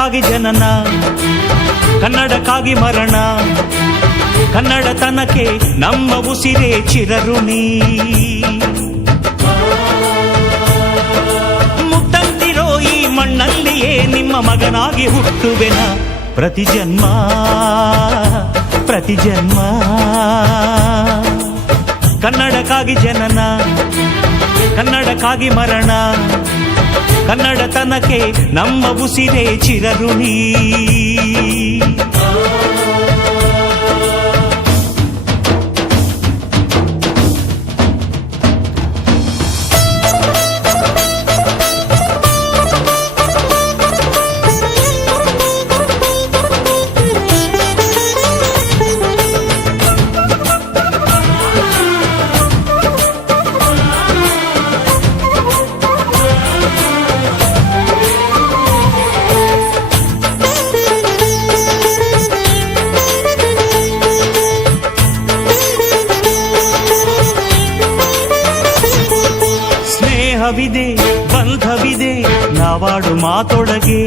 ಕನ್ನಡಕ್ಕಾಗಿ ಜನನ, ಕನ್ನಡಕ್ಕಾಗಿ ಮರಣ, ಕನ್ನಡತನಕ್ಕೆ ನಮ್ಮ ಉಸಿರೇ ಚಿರಋಣಿ. ಮುತ್ತಂತಿರೋ ಈ ಮಣ್ಣಲ್ಲಿಯೇ ನಿಮ್ಮ ಮಗನಾಗಿ ಹುಟ್ಟುವೆನ, ಪ್ರತಿ ಜನ್ಮ ಪ್ರತಿ ಜನ್ಮ. ಕನ್ನಡಕ್ಕಾಗಿ ಜನನ, ಕನ್ನಡಕ್ಕಾಗಿ ಮರಣ, ಕನ್ನಡತನಕ್ಕೆ ನಮ್ಮ ಉಸಿರೇ ಚಿರಋಣಿ. ಸ್ನೇಹವಿದೆ, ಬಂಧವಿದೆ ನಾವಾಡು ಮಾತೊಳಗೆ,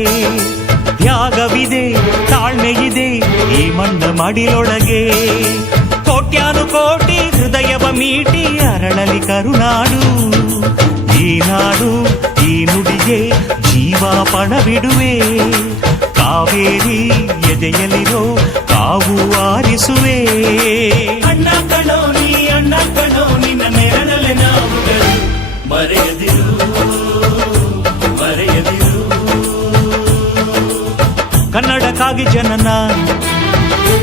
ತ್ಯಾಗವಿದೆ, ತಾಳ್ಮೆಯಿದೆ ಈ ಮಣ್ಣ ಮಡಿಲೊಳಗೆ. ಕೋಟ್ಯಾನು ಕೋಟಿ ಹೃದಯವ ಮೀಟಿ ಅರಳಲಿ ಕರುನಾಡು. ಈ ನಾಡು ಈ ನುಡಿಗೆ ಜೀವ ಪಣವಿಡುವೆ, ಕಾವೇರಿ ಎದೆಯಲಿರೋ ಕಾವು ಆರಿಸುವೆ. ಅಣ್ಣ ಕಣೋ ನೀ, ಅಣ್ಣ ಕಣೋ ನಿನ್ನ ನೆರಳಲೆ ನಾವುಗಳು, ಮರೆಯದಿರು ಮರೆಯದಿರು. ಕನ್ನಡಕ್ಕಾಗಿ ಜನನ,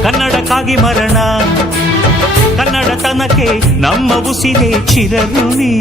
ಕನ್ನಡಕ್ಕಾಗಿ ಮರಣ, ಕನ್ನಡತನಕ್ಕೆ ನಮ್ಮ ಉಸಿರೇ ಚಿರಋಣಿ.